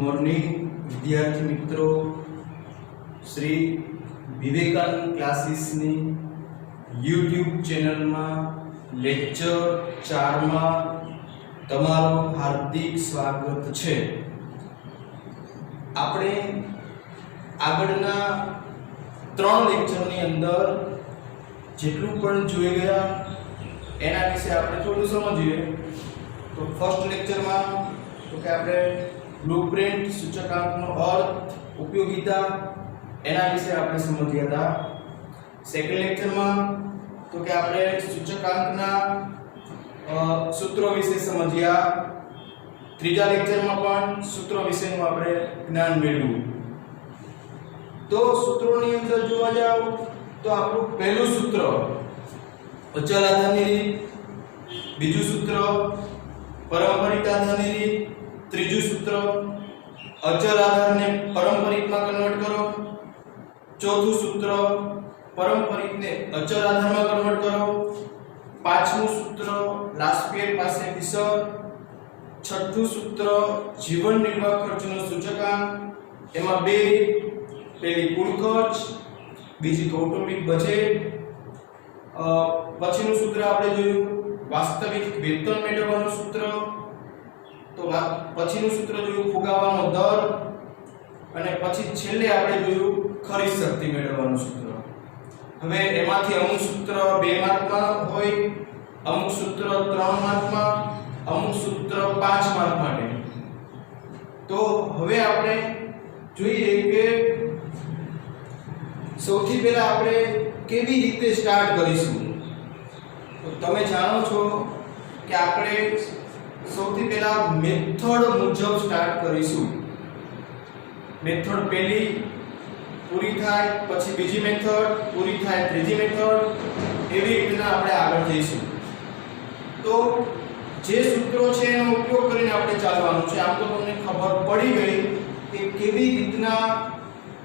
Morning विद्यार्थी मित्रों, Shri Vivekananda classes नी YouTube channel में लेक्चर 4 में तमारो हार्दिक स्वागत छे। आपणे आगळना 3 लेक्चर नी अंदर जेटલું पण જોઈ ગયા એના વિશે આપણે થોડું સમજીએ। तो फर्स्ट लेक्चर में तो कि આપણે ब्लूप्रिंट सूचकांकનો अर्थ उपयोगिता એના વિશે આપણે સમજ્યા હતા। सेकंड लेक्चर में तो कि આપણે सूचकांकના सूत्रों विશે समज्या। ત્રીજા लेक्चर में पण सूत्रों विशेનું આપણે જ્ઞાન મેળવ્યું। तो सूत्रोની અંદર જોવા જાવ तो આપણું પહેલું સૂત્ર અચલ આધારની રીત, બીજું સૂત્ર पारंपरिक आधारनी रीत, त्रीजू सूत्र अचल आधार ने पारंपरिक में कन्वर्ट करो, चौथुं सूत्र पारंपरिक ने अचल आधार में कन्वर्ट करो, पांचमું सूत्र लास्पियर पासे विसर, छठું सूत्र जीवन निर्वाह खर्चનો सूचकांक। एमां बे पहली कुल खर्च, बीजी कौटुंबिक बजेट। पछीનું सूत्र આપણે જોયું वास्तविक वेतन मेळवવાનું सूत्र। तो पछીનું सूत्र જોયું ફુગાવાનો દર, અને પછી છેલ્લે આપણે જોયું ખરીદ શક્તિ મેળવવાનું सूत्र। હવે એમાંથી અમુક सूत्र 2 માર્કમાં હોય, અમુક सूत्र 3 માર્કમાં, અમુક सूत्र 5 માર્ક માટે। તો હવે આપણે જોઈએ કે સૌથી પહેલા આપણે કેવી રીતે સ્ટાર્ટ કરીશું। तो તમે જાણો છો કે આપણે સૌથી પહેલા મેથડ મુજબ સ્ટાર્ટ કરીશું। મેથડ પહેલી પૂરી થાય પછી બીજી મેથડ પૂરી થાય ત્રીજી મેથડ, એવી રીતના આપણે આગળ જઈશું। તો જે સૂત્રો છે એનો ઉપયોગ કરીને આપણે ચાલવાનું છે। આમ તો તમને ખબર પડી ગઈ કે કેવી રીતના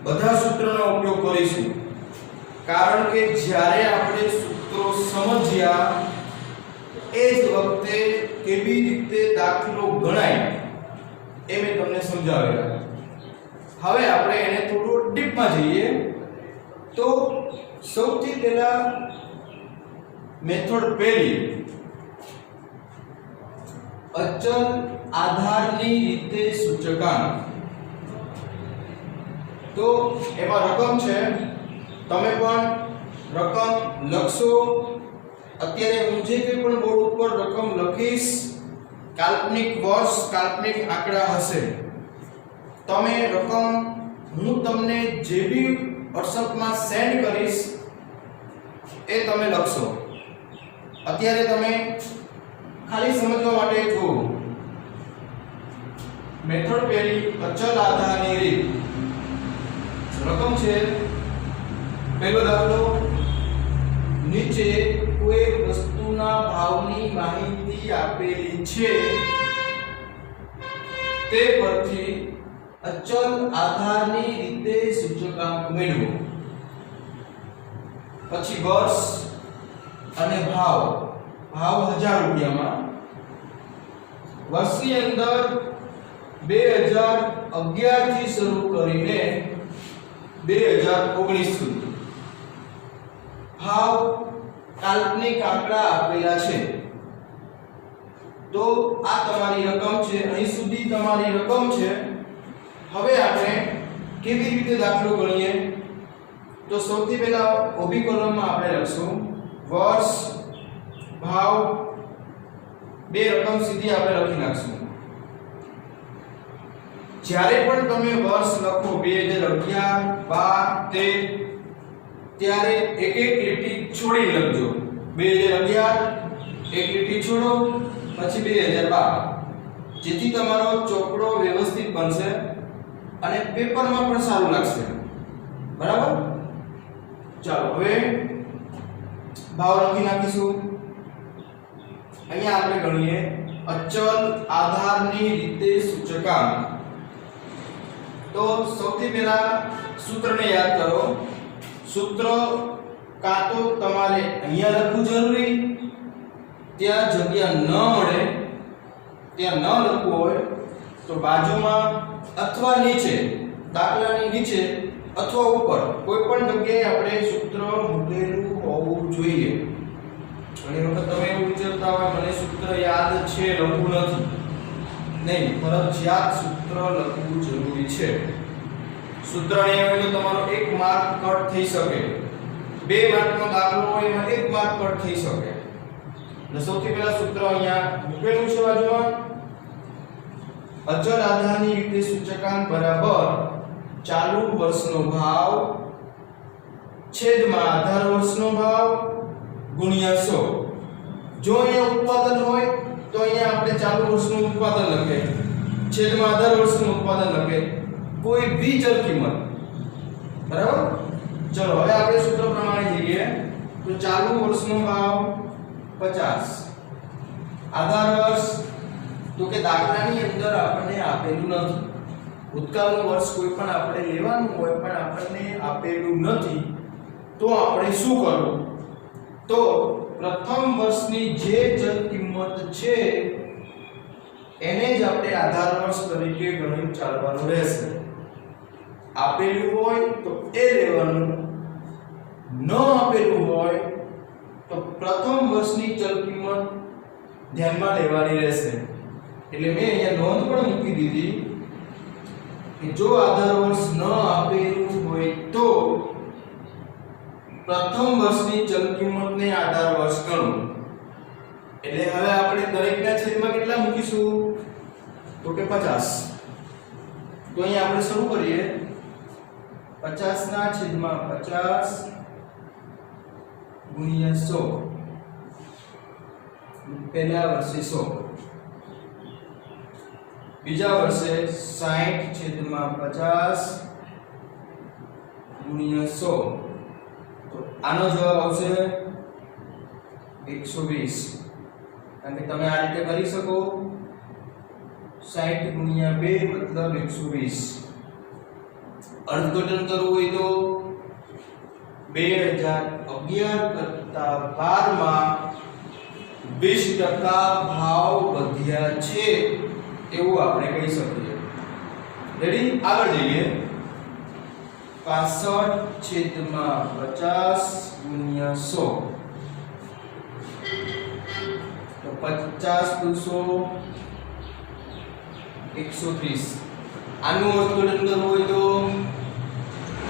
બધા સૂત્રોનો ઉપયોગ કરીશું, કારણ કે જ્યારે આપણે સૂત્રો સમજ્યા એ જ વખતે કેવી રીતે દાખલો ગણાય એ મેં તમને સમજાવેલા। હવે આપણે એને થોડું ડીપમાં જઈએ। તો સૌથી પહેલા મેથડ પહેલી અચલ આધારની રીતે સૂચકાંક। તો એમાં રકમ છે, તમે પણ રકમ લખશો। અત્યારે હું જે કંઈ પણ બોર્ડ ઉપર રકમ લખીશ, કાલ્પનિક વર્ષ કાલ્પનિક આંકડા હશે। તમે રકમ હું તમને જે બી WhatsApp માં સેન્ડ કરીશ એ તમે લખશો। અત્યારે તમે ખાલી સમજવા માટે જુઓ। મેથડ પહેલી અચલ આધારની રીત। રકમ છે, પહેલો દાખલો, નીચે કોઈ વસ્તુના ભાવની માહિતી આપેલી છે, તે પરથી અચલ આધારની રીતે સૂચકાંક મેળવો। પછી વર્ષ અને ભાવ, ભાવ 1000 રૂપિયામાં, વર્ષની અંદર 2011 થી શરૂ કરીને 2019 સુધી भाव काल्पनिक आंकड़ा आपेला छे। तो आ तमारी रकम छे, અહીં સુધી તમારી રકમ છે। હવે આપણે કેવી રીતે દાખલો ગણીએ? તો સૌથી પહેલા ઊભી કોલમમાં આપણે લખશું વર્ષ, ભાવ, બે રકમ સીધી આપણે લખી નાખશું। જ્યારે પણ તમે વર્ષ લખો 2011, 12, 13, ત્યારે એક એક લીટી છોડી લખજો। 2011 એક લીટી છોડો, પછી 2012, જેથી તમારો ચોપડો વ્યવસ્થિત બનશે અને પેપરમાં પણ સારું લાગશે। બરાબર? ચાલો હવે ભાવ લખી નાખીશું। અહીંયા આપણે ગણીએ અચલ આધારની રીતે સૂચકાંક। તો સૌથી પહેલા સૂત્રને યાદ કરો। सूत्र का तो तमारे अहींया लखવું જરૂરી, ત્યાં જગ્યા ન મળે, ત્યાં ન લખવું હોય તો બાજુમાં અથવા નીચે, દાખલાની નીચે અથવા ઉપર કોઈ પણ જગ્યાએ આપણે સૂત્ર મૂકેલું હોવું જોઈએ. ઘણી વખત તમે એવું વિચારતા હોય મને સૂત્ર યાદ છે, લખવું નથી. નહીં, ફરજિયાત સૂત્ર લખવું જરૂરી છે. સૂત્ર નહીં હોય તો તમારો 1 માર્ક કટ થઈ શકે. 2 માર્કનો દાખલો હોય એમાં 1 માર્ક કટ થઈ શકે. એટલે સૌથી પહેલા સૂત્ર અહીંયા મૂકેલું છે બાજુમાં. અચળ આધારની રીતે સૂચકાંક બરાબર ચાલુ વર્ષનો ભાવ છેદમાં આધાર વર્ષનો ભાવ ગુણ્યા 100. જો અહીંયા ઉત્પાદન હોય તો અહીંયા આપણે ચાલુ વર્ષનું ઉત્પાદન લખે, છેદમાં આધાર વર્ષનું ઉત્પાદન લખે, કોઈ બી ચલ કિંમત. બરાબર? ચલો હવે આપણે સૂત્ર પ્રમાણે જઈએ. તો ચાલુ વર્ષનો ભાવ 50, આધાર વર્ષ તો કે દાખલાની અંદર આપણને આપેલું નથી. ભૂતકાળનું વર્ષ કોઈ પણ આપણે લેવાનું હોય પણ આપણને આપેલું નથી, તો આપણે શું કરવું? તો પ્રથમ વર્ષની જે ચલ કિંમત છે એને જ આપણે આધાર વર્ષ તરીકે ગણી ચાલવાનું રહેશે. આપેલું હોય તો એ લેવાનું, ન આપેલું હોય તો પ્રથમ વર્ષની ચલ કિંમત ધ્યાનમાં લેવાની રહેશે. એટલે મેં અહીંયા નોંધ પણ મૂકી દીધી કે જો આધાર વર્ષ ન આપેલું હોય તો પ્રથમ વર્ષની ચલ કિંમતને આધાર વર્ષ ગણવું. એટલે હવે આપણે દરેકના છેદમાં કેટલા મૂકીશું? તો કે 50. તો અહીંયા આપણે શરૂ કરીએ. 50 ના છેદમાં 50 ગુણ્યા 100. પહેલા વર્ષે 100, બીજા વર્ષે 60 છેદમાં 50 ગુણ્યા 100. તો આનો જવાબ આવશે 120. કારણ કે તમે આ રીતે કરી શકો. 60 ગુણ્યા 2 મતલબ 120. અર્થઘટન કરવું હોય તો 2011 કરતા 12 માં 20% ભાવ વધ્યા છે એવું આપણે કહી શકીએ. રેડી? આગળ જઈએ. 65 છેદમાં 50 ગુણ્યા 100. તો 50 × 100 130. આનું અર્થઘટન કરવું હોય તો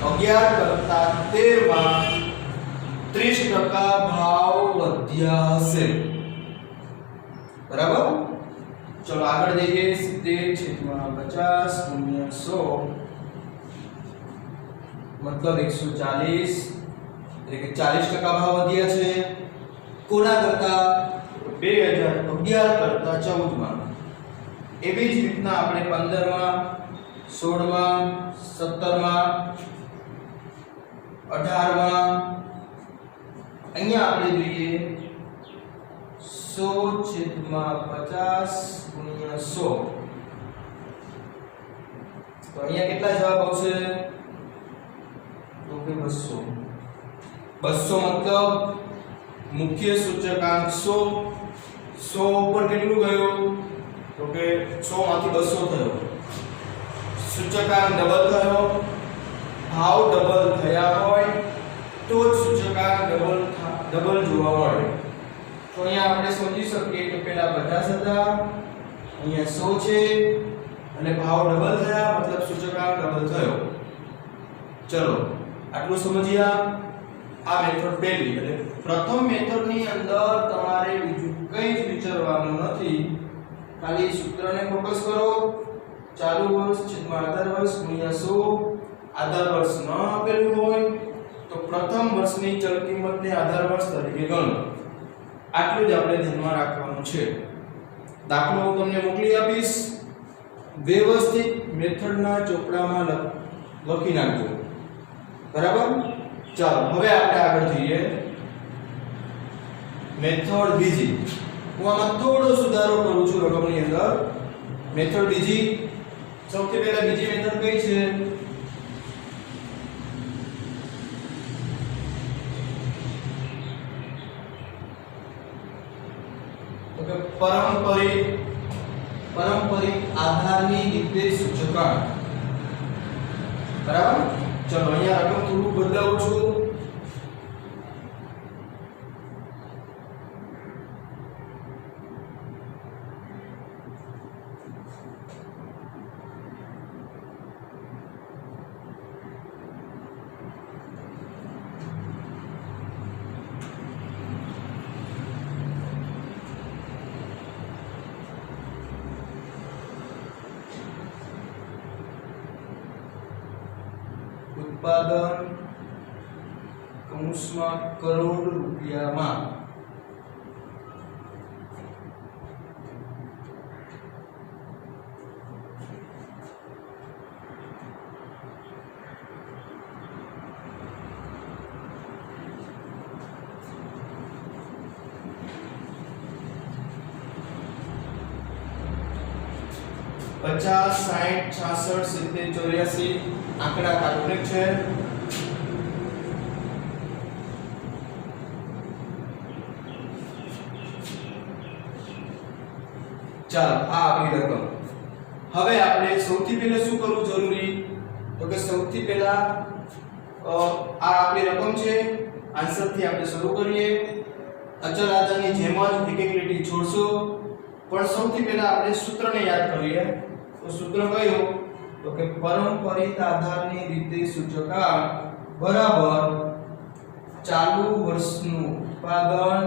11 કરતા 13 માં 30% ભાવ વધ્યા હશે. બરાબર? ચલો આગળ જઈએ. 70 છેદમાં 50 ગુણ્યા 100 મતલબ 140. એટલે કે 40% ભાવ વધ્યા છે. કોના કરતા? 2011 કરતા 14 માં. એવી જ રીતના આપણે 15 માં, 16 માં, 17 માં, 18 માં અહીંયા આપણે જોઈએ 100 છેદમાં 50 ગુણ્યા 100. તો અહીંયા કેટલા જવાબ આવશે? તો કે 200. 200 મતલબ મુખ્ય સૂચકાંક 100. 100 ઉપર કેટલું ગયું? તો કે 100 માંથી 200 થયો. સૂચકાંક ડબલ થયો. ભાવ ડબલ થયા હોય તો જ સૂચકાંક ડબલ જોવા મળે. તો અહીંયા આપણે સમજી શકીએ કે પહેલા 50 હતા, અહીંયા 100 છે અને ભાવ ડબલ થયા મતલબ સૂચકાંક ડબલ થયો. ચલો આટલું સમજ્યા. આ મેથડ પહેલી. એટલે પ્રથમ મેથડની અંદર તમારે બીજું કંઈ જ વિચારવાનું નથી. ખાલી સૂત્રને ફોકસ કરો. ચાલુ વર્ષ છેદમાં આધાર વર્ષ ગુણ્યા 100. આધાર વર્ષ ન આપેલું હોય તો પ્રથમ વર્ષની ચલ કિંમતને આધાર વર્ષ તરીકે ગણો. આટલું જ આપણે ધ્યાનમાં રાખવાનું છે. દાખલો હું તમને મોકલી આપીશ. વ્યવસ્થિત મેથડના ચોપડામાં લખી નાખજો. બરાબર? ચાલો હવે આપણે આગળ જઈએ. મેથડ બીજી. હું આમાં થોડો સુધારો કરું છું રકમની અંદર. મેથડ બીજી. સૌથી પહેલા બીજી મેથડ કઈ છે? તો કે પારંપરિક પારંપરિક આધારની રીતે સૂચકાંક બરાબર ચલો અહીંયા રકમ થોડું બદલાવું છું उत्पादन कौंसમાં કરોડ રૂપિયામાં पचास 60 66 70 84 आंकड़ा काल्पनिक है चलो आ आपनी रकम હવે આપણે સૌથી પહેલા શું કરવું જરૂરી તો કે સૌથી પહેલા આ આપણી રકમ છે આન્સર થી આપણે શરૂ કરીએ અચલ આધારની જેમ જ એક એક લીટી છોડશો પણ સૌથી પહેલા આપણે સૂત્રને યાદ કરીએ તો સૂત્ર કયું તો કે પારંપરિક આધારની રીતે સૂચકાંક બરાબર ચાલુ વર્ષનું ઉત્પાદન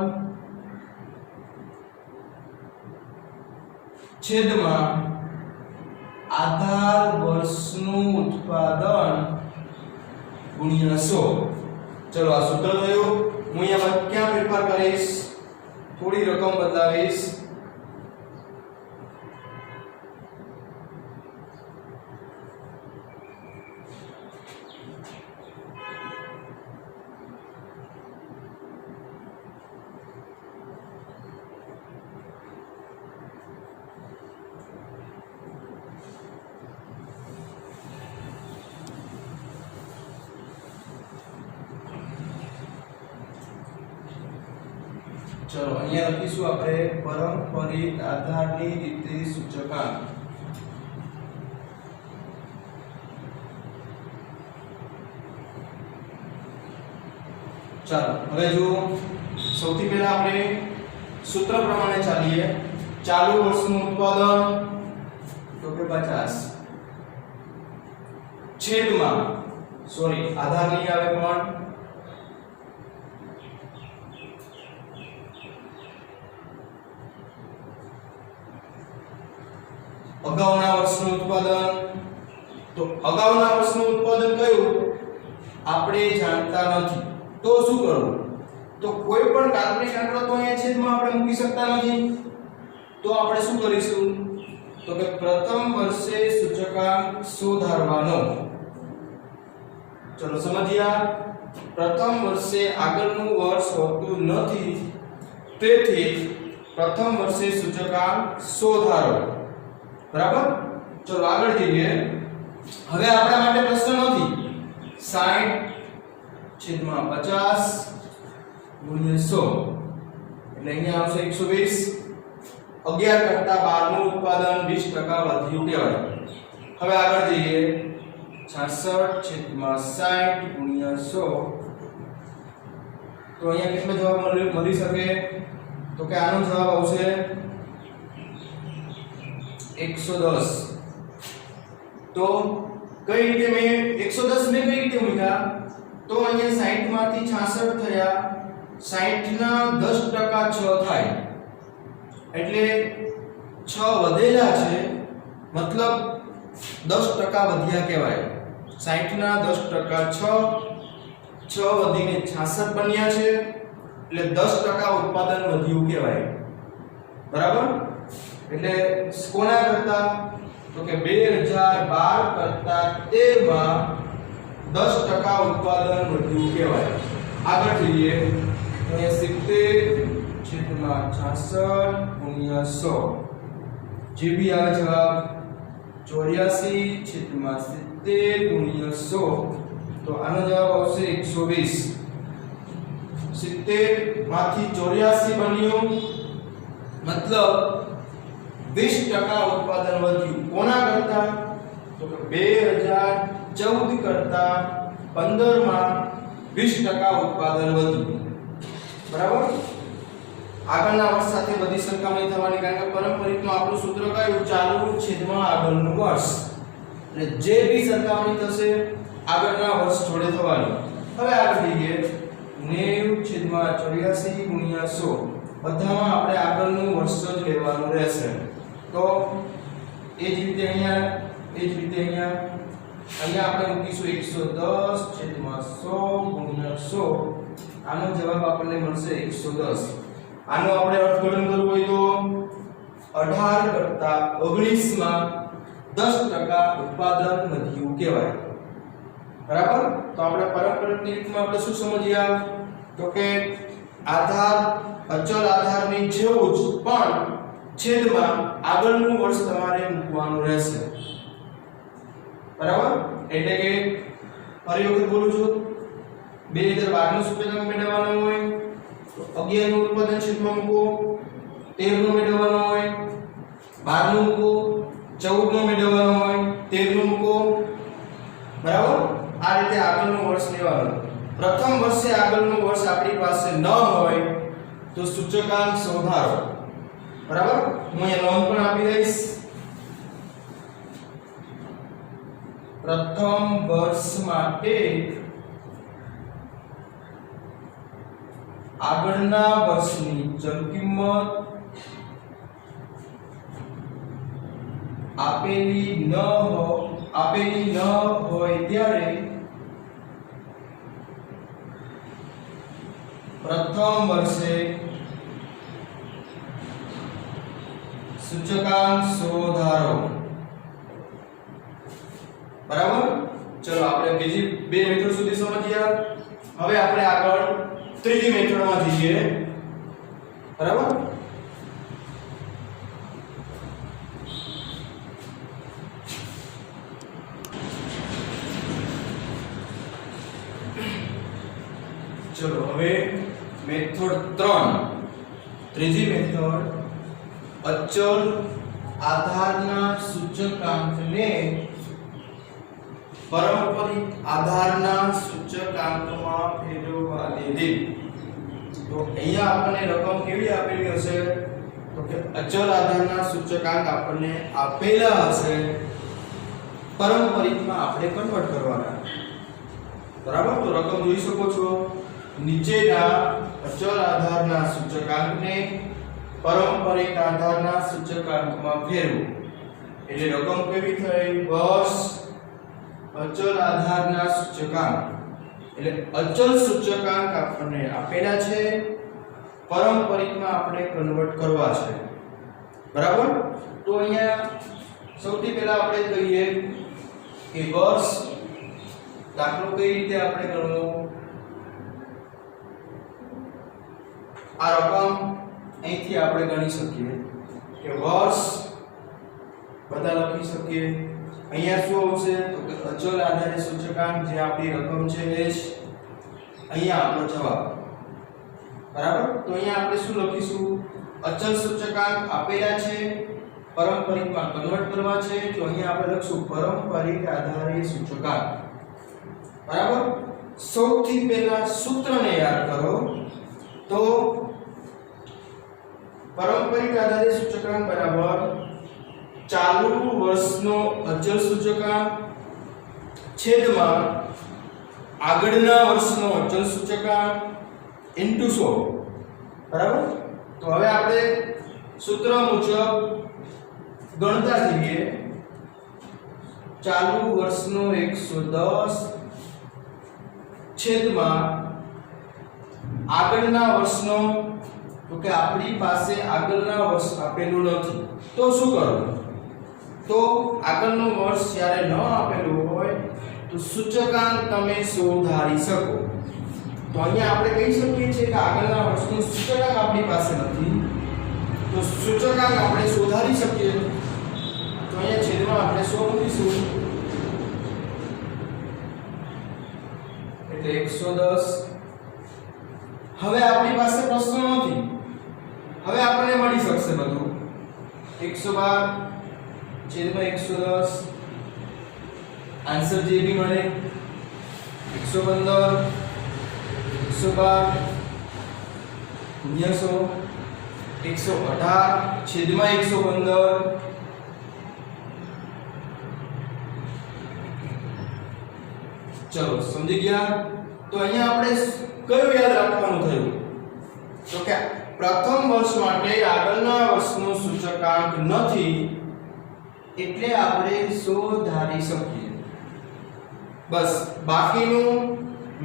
છેદમાં આધાર વર્ષનું ઉત્પાદન ગુણ્યા 100 ચલો આ સૂત્ર થયું હું અહીંયા ક્યાં ફેરફાર કરીશ થોડી રકમ બદલાવીશ चलो અહીંયા લખીશું આપણે પારંપરિક આધારની રીતે સૂચકાંક ચાલો હવે જો સૌથી પહેલા આપણે સૂત્ર પ્રમાણે ચાલીએ ચાલુ વર્ષનું ઉત્પાદન તો કે 50 છેદમાં સોરી આધાર નહીં આવે પણ અગાઉના વર્ષનું ઉત્પાદન તો અગાઉના વર્ષનું ઉત્પાદન કયું આપણે જાણતા નથી તો શું કરવું તો કોઈ પણ કાલ્પનિક આંકડો તો અહીંયા છેદમાં આપણે મૂકી શકતા નથી તો આપણે શું કરીશું તો કે પ્રથમ વર્ષે સૂચકાંક સુધારવાનો ચલો સમજ્યા પ્રથમ વર્ષે આગળનું વર્ષ હોતું નથી તેથી પ્રથમ વર્ષે સૂચકાંક સુધારો બરાબર ચલો આગળ જઈએ હવે આપણા માટે પ્રશ્ન નથી 60 છેદમાં 50 ગુણ્યા 100 એટલે અહીંયા આવશે 120 11 કરતા 12 નું ઉત્પાદન 20% વધ્યું કહેવાય હવે આગળ જઈએ 66 છેદમાં 60 ગુણ્યા 100 તો અહીંયા કેટલો જવાબ મળી શકે તો કે આનો જવાબ આવશે 110 તો કઈ રીતે મેં 110 ને કઈ રીતે મૂક્યા તો અહીંયા 60 માંથી 66 થયા 60 ના 10% 6 થાય એટલે 6 વધેલા છે મતલબ 10% વધ્યા કહેવાય 60 ના 10% 6 વધીને 66 બન્યા છે એટલે 10% ઉત્પાદન વધ્યું કહેવાય બરાબર એટલે કોના કરતા તો કે 2012 કરતા 13 માં 10% ઉત્પાદન વધ્યું કહેવાય આગળ જઈએ તો 70 છેદમાં 66 ગુણ્યા 100 જે બી આવે જવાબ 84 છેદમાં 70 ગુણ્યા 100 તો આનો જવાબ આવશે 120 70 માંથી 84 બન્યું મતલબ 20% ઉત્પાદન વધ્યું. કોના કરતા? તો કે 2014 કરતા 15 માં 20% ઉત્પાદન વધ્યું. બરાબર. આગળના વર્ષ સાથે બધી સરખામણી થવાની, કારણ કે પરંપરિતમાં આપણું સૂત્ર કયું? ચાલુ છેદમાં આગળનું વર્ષ. એટલે જે બી સરખામણી થશે આગળના વર્ષ જોડે થવાની. હવે આગળ જઈએ 90/84 ગુણ્યા 100. બધામાં આપણે આગળનું વર્ષ જ લેવાનું રહેશે. તો એ જ રીતે અહીંયા આપણે મૂકીશું 110/100 ગુણ્યા 100. આનો જવાબ આપણને મળશે 110. આનો આપણે અર્થઘટન કરવું હોય તો 18 કરતા 19 માં 10% ઉત્પાદન વધ્યું કહેવાય. બરાબર. તો આપણે પરંપરાની રીતમાં આપણે શું સમજ્યા? તો કે આધાર અચલ આધારની જેવું જ પણ છેદમાં આગળનું વર્ષ તમારે મૂકવાનું રહેશે. બરાબર. એટલે કે ફરી વખત બોલું છું, 2012 નું સૂચકાંક મેળવવાનો હોય તો 11 નું ઉત્પાદન છેદમાં મૂકો, 13 નું મેળવવાનો હોય 12 નું મૂકો, 14 નું મેળવવાનો હોય 13 નું મૂકો. બરાબર. આ રીતે આગળનું વર્ષ લેવાનું. પ્રથમ વર્ષે આગળનું વર્ષ આપણી પાસે ન હોય તો સૂચકાંક શોધારો. બરાબર. હું અહીંયા નોંધ પણ આપી દઈશ. પ્રથમ વર્ષ માટે આગળના વર્ષની ચલ કિંમત આપેલી ન હોય ત્યારે પ્રથમ વર્ષે સૂચકાંક શોધારો. બરાબર. ચલો આપણે બીજી બે મેથડ સુધી સમજ્યા. હવે આપણે આગળ ત્રીજી મેથડમાં જઈએ. બરાબર. ચલો હવે મેથડ 3, ત્રીજી મેથડ અચલ આધારના સૂચકાંકને પારંપરિક આધારના સૂચકાંકમાં ફેરવવા દે. તો અહીંયા આપણને રકમ કેવી આપેલી હશે? તો કે અચલ આધારના સૂચકાંક આપણને આપેલા હશે, પારંપરિકમાં આપણે કન્વર્ટ કરવાના. બરાબર. તો રકમ જોઈ શકો છો. નીચેના અચલ આધારના સૂચકાંકને પારંપરિક આધારના સૂચકાંકમાં ફેરવો. એટલે રકમ કેવી થઈ? વર્ષ અચલ આધારના સૂચકાંક. એટલે અચલ સૂચકાંક આપણને આપેલા છે, પારંપરિકમાં આપણે કન્વર્ટ કરવા છે. બરાબર. તો અહીંયા સૌથી પહેલા આપણે કહીએ કે વર્ષ. દાખલો કઈ રીતે આપણે ગણવો? આ રકમ અહીંથી આપણે ગણી શકીએ કે વર્ષ બધા લખી શકીએ. અહીંયા શું આવશે? તો કે અચલ આધારે સૂચકાંક, જે આપણી રકમ છે એ જ અહીંયા આપણો જવાબ. બરાબર. તો અહીંયા આપણે શું લખીશું? અચલ સૂચકાંક આપેલા છે, પારંપરિકમાં કન્વર્ટ કરવા છે. તો અહીંયા આપણે લખશું પારંપરિક આધારે સૂચકાંક. બરાબર. સૌથી પહેલા સૂત્રને યાદ કરો. તો પારંપરિક આધારે સૂચકાંક બરાબર ચાલુ વર્ષનો અચલ સૂચકાંક છેદમાં આગળના વર્ષનો અચલ સૂચકાંક ઇન્ટુ 100. બરાબર. તો હવે આપણે સૂત્ર મુજબ ગણતા જઈએ. ચાલુ વર્ષનો 110 છેદમાં આગળના વર્ષનો, તો કે આપણી પાસે આગળના વર્ષ આપેલું નથી. તો શું કરવું? તો આગળનું વર્ષ જ્યારે ન આપેલું હોય તો સૂચકાંક તમે શોધારી શકો. તો અહીંયા આપણે કહી શકીએ છીએ કે આગળના વર્ષનું સૂચકાંક આપણી પાસે નથી, તો સૂચકાંક આપણે શોધારી શકીએ. તો અહીંયા છેદમાં આપણે 100 મૂકીશું. એટલે 110. હવે આપણી પાસે પ્રશ્ન નથી, હવે આપણને મળી શકશે બધું. 112 છેદમાં 110 આન્સર જે બી મળે 115 112 ગુણ્યા 100 118 છેદમાં 115 ચલો સમજી ગયા। તો અહીંયા આપણે કયું યાદ રાખવાનું થયું તો કે પ્રથમ વર્ષ માટે આગળના વર્ષનો સૂચકાંક નથી એટલે આપણે 100 ધારી શકીએ બસ બાકીનું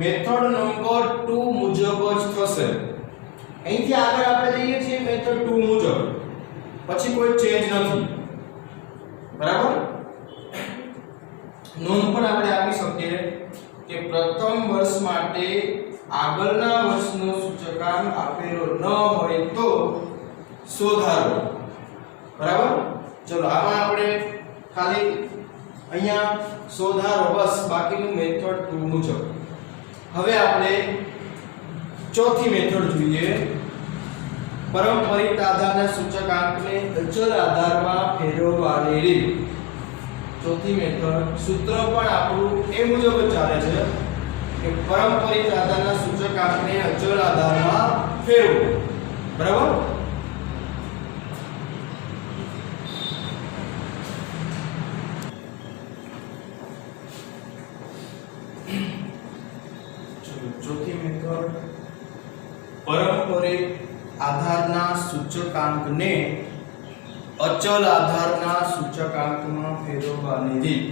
મેથડ નંબર 2 મુજબ જ થશે। અહીંથી આગળ આપણે જઈએ છીએ મેથડ 2 મુજબ પછી કોઈ ચેન્જ નથી બરાબર। નોંધ પણ આપણે આપી શકીએ કે પ્રથમ વર્ષ માટે આગળના વર્ષનો સૂચકાંક આપેલો ન હોય તો 100 ધારો બરાબર। ચલો આમાં આપણે ખાલી અહીંયા 100 ધારો બસ બાકીનું મેથડ 2 મુજબ। હવે આપણે ચોથી મેથડ જોઈએ પરંપરિત આધારના સૂચકાંકને અચલ આધારમાં ફેરવવાની રીત। ચોથી મેથડ સૂત્ર પણ આપણું એ મુજબ જ ચાલે છે કે પરંપરિત આધારના સૂચકાંકને અચલ આધારમાં ફેરવો બરાબર। ચોથી મેથડ પરંપરિત આધારના સૂચકાંકને અચલ આધારના સૂચકાંકમાં ફેરવવાની રીત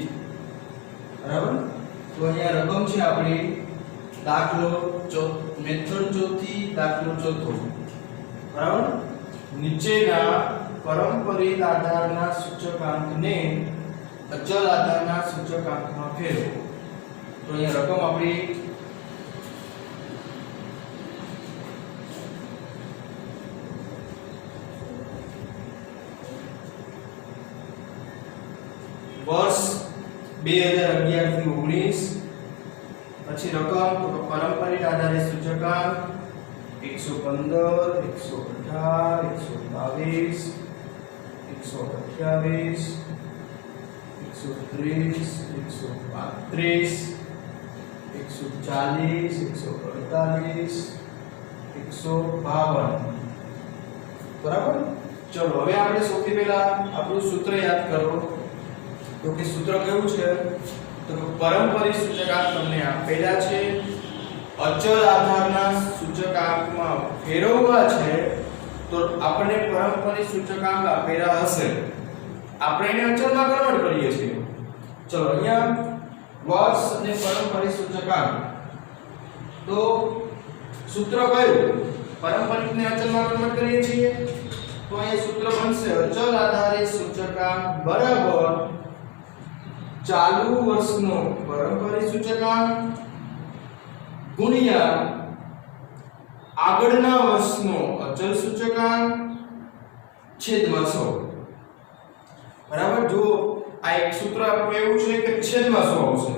બરાબર। તો અહીંયા રકમ છે આપણી દાખલો મેથડ ચોથી દાખલો ચોથો બરાબર। નીચેના પરંપરિત આધારના સૂચકાંકને અચલ આધારના સૂચકાંકમાં ફેરવો। તો અહીંયા રકમ આપણી વર્ષ 2011 થી 19 પછી રકમ તો પરંપરિત આધારે સૂચકાંક 115 118 122 128 130 135 140 148 152 બરાબર। ચલો હવે આપણે સૌથી પહેલા આપણું સૂત્ર યાદ કરો તો કે સૂત્ર કેવું છે તો પરંપરિત સૂચકાંક તમને આપેલા છે અચલ આધારના સૂચકાંકમાં ફેરવવા છે તો આપણે પરંપરિત સૂચકાંક આપેલા હશે આપણે એને અચલમાં કન્વર્ટ કરીએ છીએ। ચલો અહીંયા વર્ષ અને પરંપરિત સૂચકાંક તો સૂત્ર કયું પરંપરિતને અચલમાં કન્વર્ટ કરીએ છીએ તો અહીંયા સૂત્ર બનશે અચલ આધારિત સૂચકાંક બરાબર ચાલુ વર્ષનો પરંપરિત સૂચકાંક ગુણ્યા આગળના વર્ષનો અચલ સૂચકાંક છેદમાં 100 બરાબર। જો આ એક સૂત્ર આપણું એવું છે કે છેદમાં 100 આવશે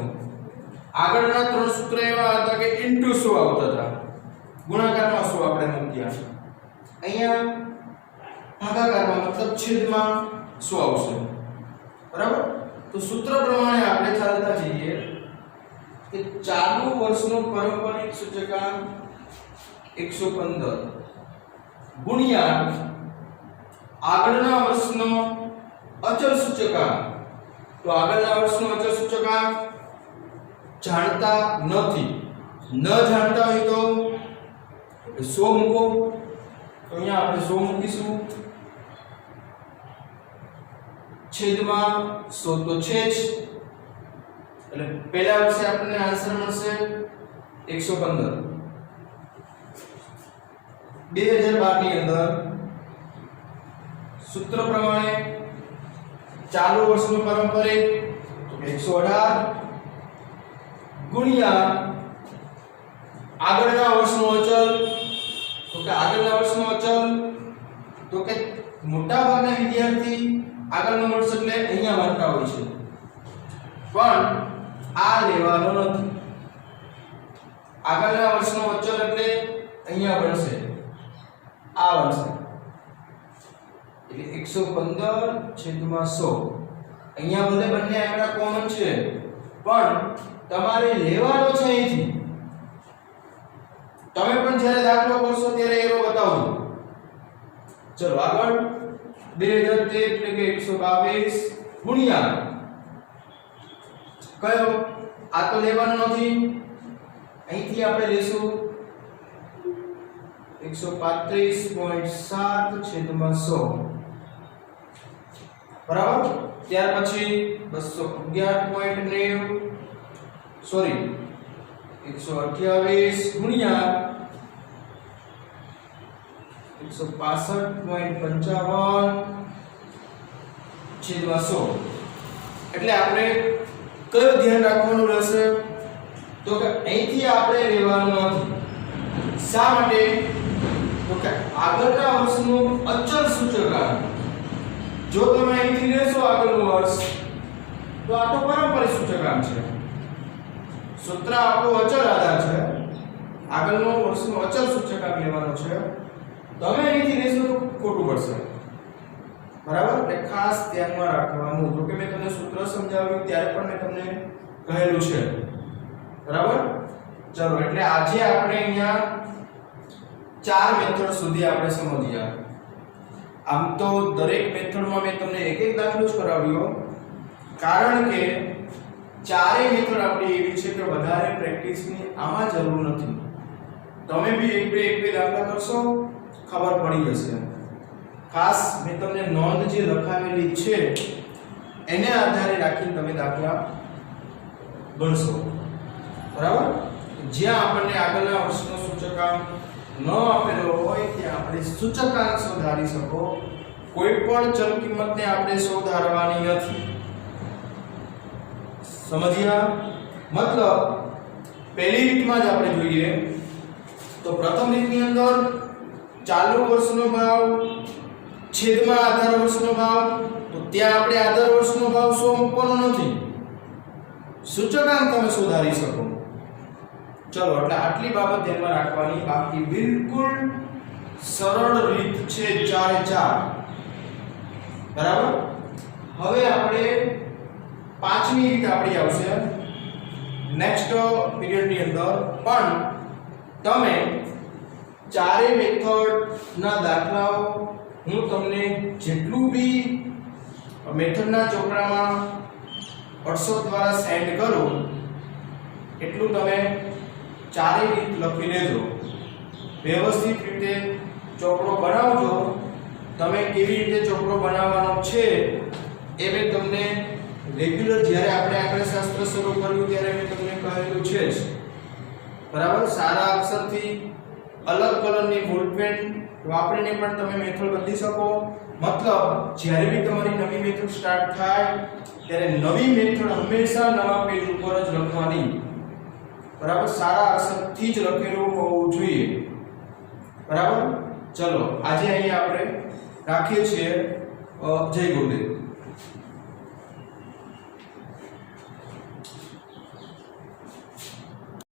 આગળના ત્રણ સૂત્ર એવા હતા કે ઇન્ટુ 100 આવતા હતા ગુણાકારમાં 100 આપણે મૂક્યા અહીંયા ભાગાકારમાં મતલબ છેદમાં 100 આવશે બરાબર। તો સૂત્ર પ્રમાણે આપણે ચાલતા જઈએ કે ચાલુ વર્ષનો પરંપરિત સૂચકાંક 115 ગુણ્યા આગળના વર્ષનો અચલ સૂચકાંક તો આગળના વર્ષનો અચલ સૂચકાંક જાણતા નથી ન જાણતા હોય તો 100 મૂકો તો અહીંયા આપણે 100 મૂકીશું છેદમાં 100 તો છે જ એટલે પહેલા વર્ષે આપણને આન્સર મળશે 115 2012 ની અંદર સૂત્ર પ્રમાણે ચાલુ વર્ષનું પરંપરિત તો 118 ગુણ્યા આગળના વર્ષનો અચલ તો કે આગળના વર્ષનો અચલ તો કે મોટા ભાગના વિદ્યાર્થી આગળનો વર્ષ એટલે અહીંયા વાંચતા હોય છે પણ આ લેવાનો નથી આગળના વર્ષનો અચલ એટલે અહીંયા બનશે આ બનશે એટલે 115/100. અહીંયા બંને આંકડા કોમન છે, પણ તમારે લેવાનો છે અહીંથી. તમે પણ જ્યારે દાખલો કરશો ત્યારે એરો બતાવજો. ચલો આગળ 2013 એટલે કે 122 ગુણ્યા કયો? આ તો લેવાનો નથી, અહીંથી આપણે લેશું 135.7/100 બરાબર. ત્યાર પછી 211.90 સોરી 128 ગુણ્યા 165.55/100. એટલે આપણે કયો ધ્યાન રાખવાનું રહેશે? તો કે અહીંથી આપણે લેવાનું નથી. શા માટે? તો કે આગળના વર્ષનું અચળ સૂચકાંક. જો તમે અહીંથી લેશો આગળનું વર્ષ, તો આ તો પારંપરિક સૂચકાંક છે. સૂત્ર આપણો અચળ આધાર છે. આગળનું વર્ષનું અચળ સૂચકાંક લેવાનો છે. તમે અહીંથી લેશો તો ખોટું પડશે. બરાબર? એટલે ખાસ ધ્યાનમાં રાખવાનું. જો કે મેં તમને સૂત્ર સમજાવ્યું ત્યારે પણ મેં તમને કહેલું છે. બરાબર? ચલો એટલે આજે આપણે અહીંયા 4 મેથડ સુધી આપણે સમજ્યા. આમ તો દરેક મેથડમાં મેં તમને એક એક દાખલો જ કરાવ્યો, કારણ કે ચારેય મેથડ આપણી એવી છે કે વધારે પ્રેક્ટિસની આમાં જરૂર નથી. તમે બી એક બે દાખલા કરશો, ખબર પડી જશે. ખાસ મેં તમને નોંધ જે લખાવેલી છે એને આધારે રાખીને તમે દાખલા ગણશો. બરાબર? જ્યાં આપણને આગળના વર્ષનો સૂચકાંક ન આપેલો હોય ત્યાં આપણે સૂચકાંક શોધારી શકો. કોઈ પણ ચલ કિંમતને આપણે શોધારવાની નથી. સમજ્યા? મતલબ પહેલી રીતમાં જ આપણે જોઈએ તો પ્રથમ રીતની અંદર ચાલુ વર્ષનો ભાવ છેદમાં આધાર વર્ષનો ભાવ. તો ત્યાં આપણે આધાર વર્ષનો ભાવ 100 મૂકવાનો નથી, સૂચકાંક તમે શોધારી શકો. ચલો એટલે આટલી બાબત ધ્યાનમાં રાખવાની. બાકી બિલકુલ સરળ રીત છે 4 બરાબર. હવે આપણે પાંચમી રીત આપણી આવશે નેક્સ્ટ પીરિયડની અંદર. પણ તમે ચારે મેથડના દાખલાઓ હું તમને જેટલું બી મેથડના ચોપડામાં WhatsApp દ્વારા સેન્ડ કરું એટલું તમે ચારે રીત લખી લેજો. વ્યવસ્થિત રીતે ચોપડો બનાવજો. તમે કેવી રીતે ચોપડો બનાવવાનો છે એ મેં તમને રેગ્યુલર જ્યારે આપણે આંકડાશાસ્ત્ર શરૂ કર્યું ત્યારે મેં તમને કહેલું છે જ. બરાબર? સારા અક્ષરથી અલગ કલરની બોલપેન વાપરીને પણ તમે મેથડ બદલી શકો. મતલબ જ્યારે બી તમારી નવી મેથડ સ્ટાર્ટ થાય ત્યારે નવી મેથડ હંમેશા નવા પેજ ઉપર જ લખવાની. બરાબર? સારા અક્ષરથી જ લખેલું હોવું જોઈએ. બરાબર? ચલો આજે અહીં આપણે રાખીએ છીએ. જય ગુરુદેવ.